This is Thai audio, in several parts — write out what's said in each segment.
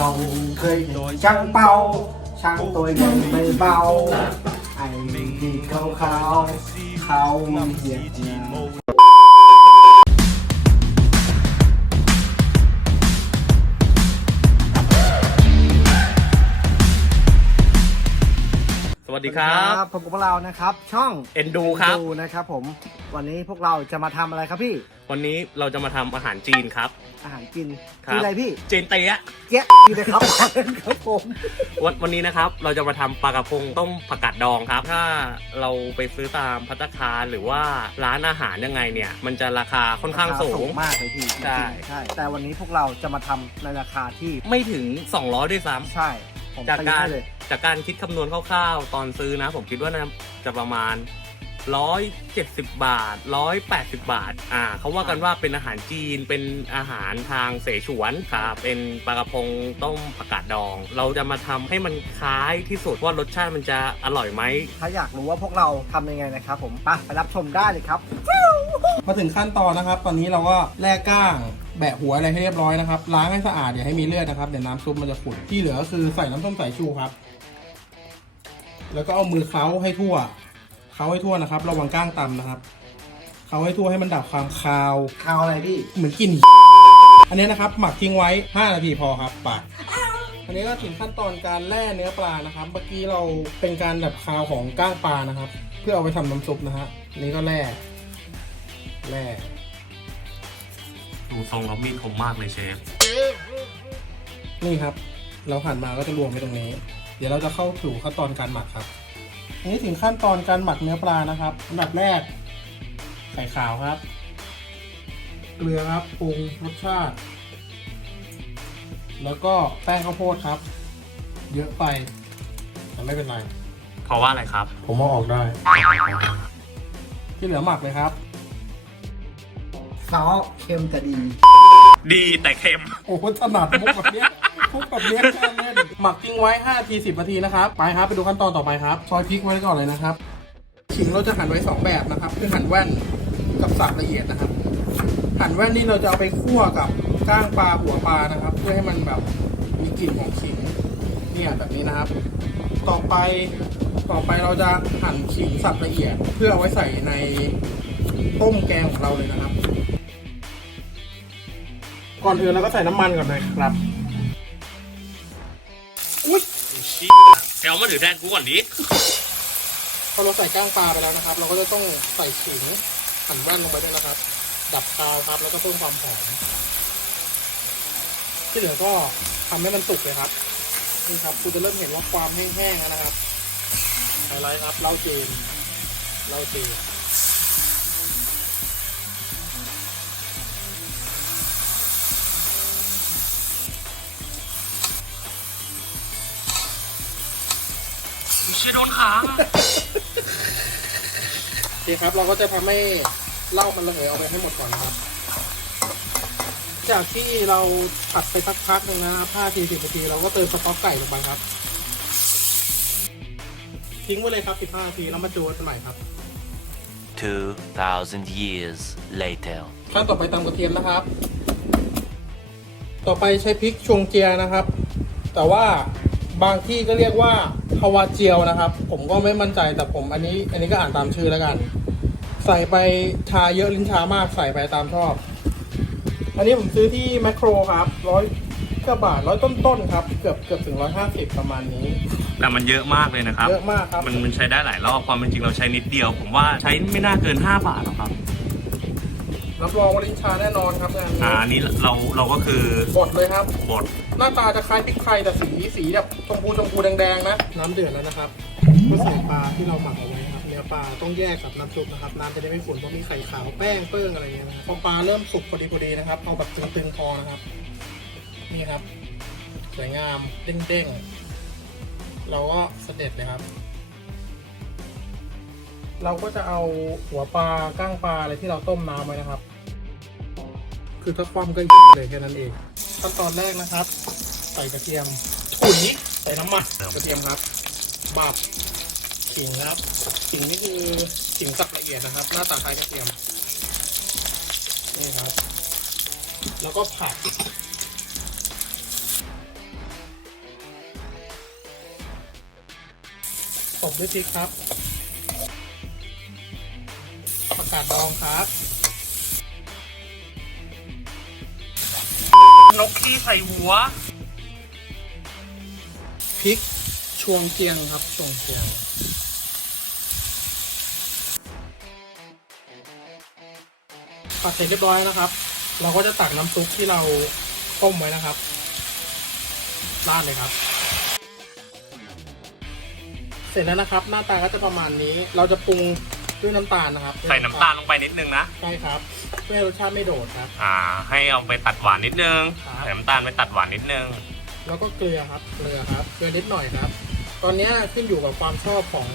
น้องเคยโดนช่างเป่าช่างตัวใหญ่ไม่เบาไอ้ที่เขาเขาเขาเหยียดยาสวัสดีครับพบกับพวกเรานะครับ ช่อง เอ็นดูครับ ดูนะครับผม วันนี้พวกเราจะมาทำอะไรครับพี่ วันนี้เราจะมาทำอาหารจีนครับ อาหารกินครับคืออะไรพี่เจนเตะเจ๊ะดีเลยครับ ครับผมวันวันนี้นะครับ เราจะมาทำปลากระพงต้มผักกาดดองครับ ถ้าเราไปซื้อตามพัตตาคารหรือว่าร้านอาหารยังไงเนี่ย มันจะราคาค่อนข้างสูง มากเลยพี่ใช่ ใช่ แต่วันนี้พวกเราจะมาทำในราคาที่ไม่ถึง 200 ด้วยซ้ำใช่ผมจากตีการให้เลยจากการคิดคำนวณคร่าวๆ ตอนซื้อนะ ผมคิดว่าน่าจะประมาณ 170บาท180บาท อ่าเขาว่ากันว่าเป็นอาหารจีนเป็นอาหารทางเสฉวนครับเป็นปลากระพงต้มผักกาดดอง เราจะมาทำให้มันคล้ายที่สุดว่ารสชาติมันจะอร่อยไหม ถ้าอยากรู้ว่าพวกเราทำยังไงนะครับผมไปไปรับชมได้เลยครับ มาถึงขั้นตอนนะครับ ตอนนี้เราก็แล่ก้างแบะหัวอะไรให้เรียบร้อยนะครับ ล้างให้สะอาดอย่าให้มีเลือดนะครับเดี๋ยวน้ำซุปมันจะขุ่นที่เหลือก็คือใส่น้ำส้มสายชูครับ แล้วก็เอามือเคล้าให้ทั่ว เคล้าให้ทั่วนะครับ ระวังก้างตำนะครับเคล้าให้ทั่วให้มันดับความคาวข่าวอะไรพี่ เหมือนกลิ่น อันนี้นะครับ หมักทิ้งไว้ 5 นาทีพอครับไปอันนี้ก็ถึงขั้นตอนการแล่เนื้อปลานะครับ เมื่อกี้เราเป็นการดับคาวของก้างปลานะครับ เพื่อเอาไปทำน้ำซุปนะฮะอันนี้ก็แล่แล่ดูทรงแล้วมีดคมมากเลยเชฟ นี่ครับ เราหั่นมาก็จะรวมไว้ตรงนี้ เดี๋ยวเราจะเข้าสู่ขั้นตอนการหมักครับ อันนี้ถึงขั้นตอนการหมักเนื้อปลานะครับอันดับแรกไข่ขาวครับ เกลือครับปรุงรสชาติ แล้วก็แป้งข้าวโพดครับ เยอะไปแต่ไม่เป็นไรเพราะว่าอะไรครับ ผมเอาออกได้ ที่เหลือหมักเลยครับ ซอสเค็มแต่ดี ดีแต่เค็ม โอ้โหถนัดมุกแบบเนี้ย มุกแบบเนี้ยแค่เล่นหมักทิ้งไว้5ที10นาทีนะครับ ไปครับไปดูขั้นตอนต่อไปครับ ซอยพริกไว้ก่อนเลยนะครับ ขิงเราจะหั่นไว้ 2 แบบนะครับ คือหั่นแว่นกับสับละเอียดนะครับ หั่นแว่นนี่เราจะเอาไปคั่วกับก้างปลาหัวปลานะครับ เพื่อให้มันแบบมีกลิ่นของขิง เนี่ยแบบนี้นะครับ ต่อไปต่อไปเราจะหั่นขิงสับละเอียด เพื่อเอาไว้ใส่ในต้มแกงของเราเลยนะครับ ก่อนอื่นเราก็ใส่น้ำมันก่อนเลยครับ เดี๋ยวเอามาถือแทนกูก่อนดิพอเราใส่ก้างปลาไปแล้วนะครับ เราก็จะต้องใส่ขิงหั่นแว่นลงไปด้วยนะครับ ดับคาวครับ แล้วก็เพิ่มความหอมที่เหลือก็ทำให้มันสุกเลยครับนี่ครับคุณจะเริ่มเห็นว่าความแห้งๆแล้วนะครับไฮไลท์ครับเหล้าจีนเหล้าจีน ชิโดนขาโอเคครับ เราก็จะทำให้เหล้ามันระเหยออกไปให้หมดก่อนนะครับ จากที่เราผัดไปสักพักหนึงนะครับ5ที10นาที เราก็เติมสต๊อกไก่ลงไปครับ ทิ้งไว้เลยครับ 15นาทีแล้วมาดูกันใหม่ครับ 2,000 years later. ขั้นต่อไปตำกระเทียมนะครับ ต่อไปใช้พริกชวงเจียนะครับ แต่ว่า บางที่ก็เรียกว่าฮาวาเจียวนะครับ ผมก็ไม่มั่นใจแต่ผมอันนี้ อันนี้ก็อ่านตามชื่อแล้วกัน ใส่ไปชาเยอะลิ้นชามากใส่ไปตามชอบ อันนี้ผมซื้อที่แมคโครครับร้อยกว่าบาทร้อยต้นๆครับ เกือบเกือบถึงร้อยห้าสิบประมาณนี้ แต่มันเยอะมากเลยนะครับ เยอะมากครับ มันมันใช้ได้หลายรอบความเป็นจริงเราใช้นิดเดียว ผมว่าใช้ไม่น่าเกิน 5 บาทหรอกครับ รับรองว่าลิ้นชาแน่นอนครับงานอ่านี้อันนี้เราเราก็คือบดเลยครับ บดหน้าตาจะคล้ายพริกไทยแต่สีสีแบบชมพูชมพูแดงๆนะ น้ำเดือดแล้วนะครับก็ใส่ปลาที่เราหมักเอาไว้ครับเนื้อปลาต้องแยกกับน้ำซุปนะครับน้ำจะได้ไม่ขุ่นเพราะมีไข่ขาวแป้งเปิ้งอะไรเงี้ยนะครับพอปลาเริ่มสุกพอดีพอดีนะครับเอาแบบตึงๆพอนะครับ นี่ครับสวยงามเด้งๆเราก็เสด็จเลยครับ เราก็จะเอาหัวปลาก้างปลาอะไรที่เราต้มน้ำไว้นะครับ คือถ้าคว่ำก็เลยแค่นั้นเองขั้นตอนแรกนะครับ ใส่กระเทียมถุยใส่น้ำมันกระเทียมครับบาบขิงครับขิงนี่คือขิงสับละเอียดนะครับ หน้าตาคล้ายกระเทียมนี่ครับ แล้วก็ผัดตบด้วยพริกครับประกาศดองครับ ตีใส่หัวพริกชวงเจียงครับชวงเจียง ผัดเสร็จเรียบร้อยแล้วนะครับ เราก็จะตักน้ำซุปที่เราต้มไว้นะครับราดเลยครับ เสร็จแล้วนะครับ หน้าตาก็จะประมาณนี้ เราจะปรุง ด้วยน้ำตาลนะครับใส่น้ำตาลลงไปนิดนึงนะใช่ครับเพื่อให้รสชาติไม่โดดครับ อ่า ให้เอาไปตัดหวานนิดนึงครับ ใส่น้ำตาลไปตัดหวานนิดนึง แล้วก็เกลือครับเกลือครับเกลือนิดหน่อยครับ ตอนนี้ขึ้นอยู่กับความชอบของ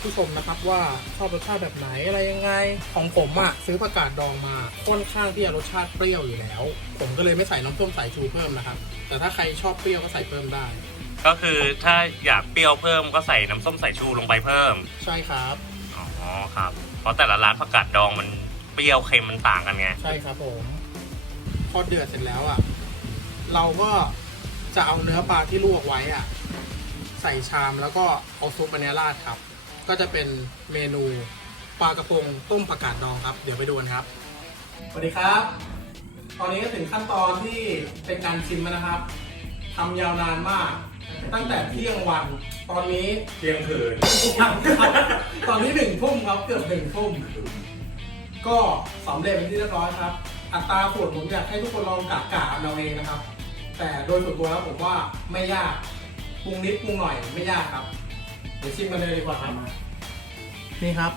ผู้ชมนะครับว่าชอบรสชาติแบบไหนอะไรยังไง ของผมอะซื้อประกาศดองมาค่อนข้างที่จะรสชาติเปรี้ยวอยู่แล้ว ผมก็เลยไม่ใส่น้ำส้มสายชูเพิ่มนะครับ แต่ถ้าใครชอบเปรี้ยวก็ใส่เพิ่มได้ ก็คือถ้าอยากเปรี้ยวเพิ่มก็ใส่น้ำส้มสายชูลงไปเพิ่ม ใช่ครับอ๋อ ครับ เพราะแต่ละร้านผักกาดดองมันเปรี้ยวเค็มมันต่างกันไง ใช่ครับผมพอเดือดเสร็จแล้วอะเราก็จะเอาเนื้อปลาที่ลวกไว้อะใส่ชามแล้วก็เอาซุปอันเนี้ยราดครับ ก็จะเป็นเมนูปลากระพงต้มผักกาดดองครับ เดี๋ยวไปดูกันครับสวัสดีครับ ตอนนี้ก็ถึงขั้นตอนที่เป็นการชิมแล้วนะครับทำยาวนานมาก ตั้งแต่เที่ยงวัน ตอนนี้เที่ยงคืน ตอนนี้หนึ่งทุ่มครับเกือบหนึ่งทุ่ม ก็สำเร็จเป็นที่เรียบร้อยครับ อัตราส่วนผมอยากให้ทุกคนลองกะกะเอาเองนะครับ แต่โดยส่วนตัวแล้วผมว่าไม่ยากปรุงนิดปรุงหน่อยไม่ยากครับ เดี๋ยวชิมกันเลยดีกว่าครับ นี่ครับ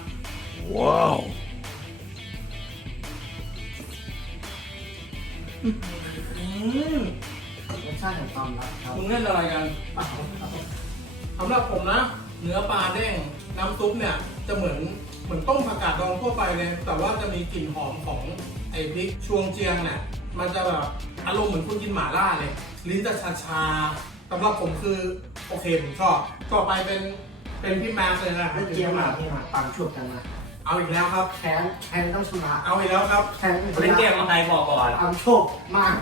อืม รสชาติของความรักครับมึงเล่นอะไรกันปลาสำหรับผมนะ เนื้อปลาเด้งน้ำซุปเนี่ยจะเหมือนเหมือนต้มผักกาดดองทั่วไปเลย แต่ว่าจะมีกลิ่นหอมของไอ้พริกชวงเจียงเนี่ยมันจะแบบอารมณ์เหมือนคุณกินหม่าล่าเลย ลิ้นจะชาชาๆสำหรับผมคือโอเคผมชอบ ต่อไปเป็นเป็นพี่แม็กซ์เลยนะไม่เจียมหมาพี่หมาปังชุบกันนะ เอาอีกแล้วครับแค้นแค้นต้องชนะเอาอีกแล้วครับแค้นต้องชเล่นนะเกมอะไรบอกก่อนปังโชคมาก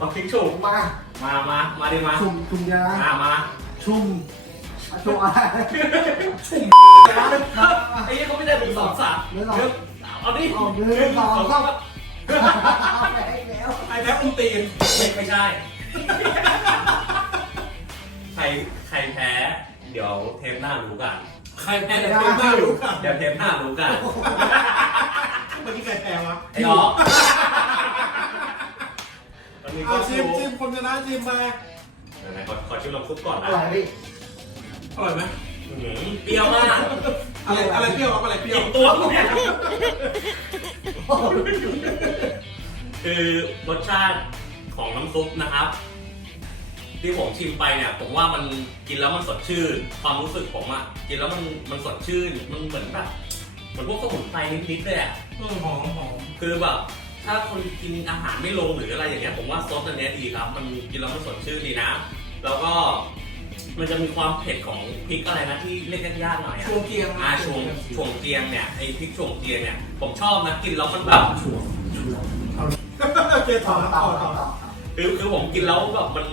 มาพริกฉุกมากมา มา มาดิมาชุ่มชุ่มยามามาชุ่มชุ่มอะไรชุ่มไอ้ยี่เขาไม่ได้ถึงสองสามเนื้อสองเอาดิเอาเนื้อสองครับเอาไปให้แล้วไอ้แพ้อุ้มตีนไม่ไม่ใช่ ใคร ใครแพ้ เดี๋ยวเทปหน้ารู้กัน ใครแพ้เดี๋ยวเพิ่มหน้ารู้กันเดี๋ยวเทปหน้ารู้กันเมื่อกี้ใครแพ้วะไอ้น้องวันนี้ก็เอาชิมชิมคนชนะชิมมาไหนๆขอขอชิมลำซุปก่อนอนะร่อยพี่อร่อยไหมอื้อหือเปรี้ยวมากอะไรอะไรเปรี้ยวครับอะไรเปรี้ยวกินตัวเนี่ยคือรสชาติของน้ำซุปนะครับ ที่ผมชิมไปเนี่ยผมว่ามันกินแล้วมันสดชื่น ความรู้สึกผมอะกินแล้วมันมันสดชื่นมันเหมือนแบบเหมือนพวกสมุนไพรนิดๆเลยอะอืมหอมหอมคือแบบถ้าคนกินอาหารไม่ลงหรืออะไรอย่างเงี้ยผมว่าซอสอันเนี้ยดีครับ มันกินแล้วมันสดชื่นดีนะ แล้วก็มันจะมีความเผ็ดของพริกอะไรนะที่เรียกยากๆหน่อยอะ ช่วงเกียงอ่าชวงชวงเจียงเนี่ยไอพริกชวงเจียงเนี่ยผมชอบนะกินแล้วมันแบบ ช่วงช่วงโอเคต่ต่ออครับต่อต่อต่ต่ออต่อ คือคือผมกินแล้วแบบมัน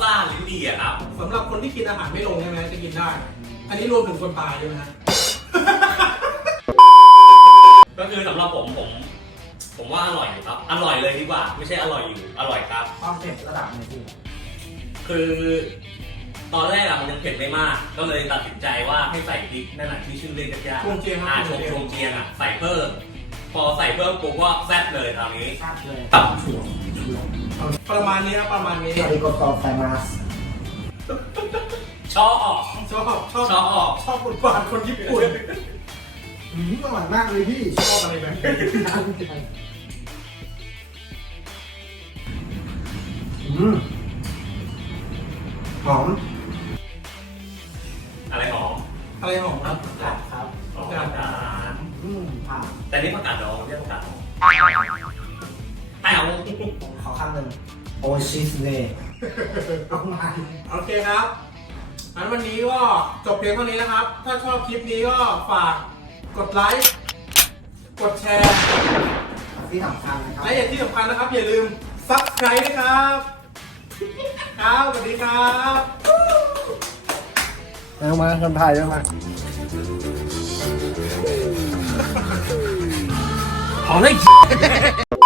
ซ่าๆลิ้นดีอะครับ สำหรับคนที่กินอาหารไม่ลงใช่ไหมจะกินได้ อันนี้รวมถึงคนตายด้วยนะ ก็คือสำหรับผมผม ผมว่าอร่อยอยู่ครับ อร่อยเลยดีกว่า ไม่ใช่อร่อยอยู่อร่อยครับ ความเผ็ดระดับไหนพี่คือตอนแรกอะมันยังเผ็ดไม่มาก ก็เลยตัดสินใจว่าให้ใส่พริกนั่นแหะที่ชื่อเรียกยากๆชวงเจียงครับอ่าชชววงงเจียงชวงเจียงอะใส่เพิ่ม พอใส่เพิ่มปุ๊บก็แซ่บเลยคราวนี้ทราบเลยตับช่วงช่วง ประมาณนี้ครับประมาณนี้สวัสดีกอล์ฟไฟมาสชอบออก ชอบชอบชอบออก ชอบบทบาทคนญี่ปุ่นอืมอร่อยมากเลยพี่ชอบอะไรแบบนี้อืมหอมอะไรหอมอะไรหอมครับผัดครับ หอมผักกาดอืมผ่านแต่นี่ผักกาดดองเรียกผักกาดดองแอ้วขอ คำหนึ่งโอชิสเน่ต้องมาโอเคครับงั้นวันนี้ก็จบเพียงเท่านี้นะครับ ถ้าชอบคลิปนี้ก็ฝากกดไลค์ กดแชร์ ที่สำคัญนะครับ และอย่างที่สำคัญนะครับ อย่าลืมซับสไครต์นะครับ ครับสวัสดีครับ เอามาคนไทยเอามาของเลย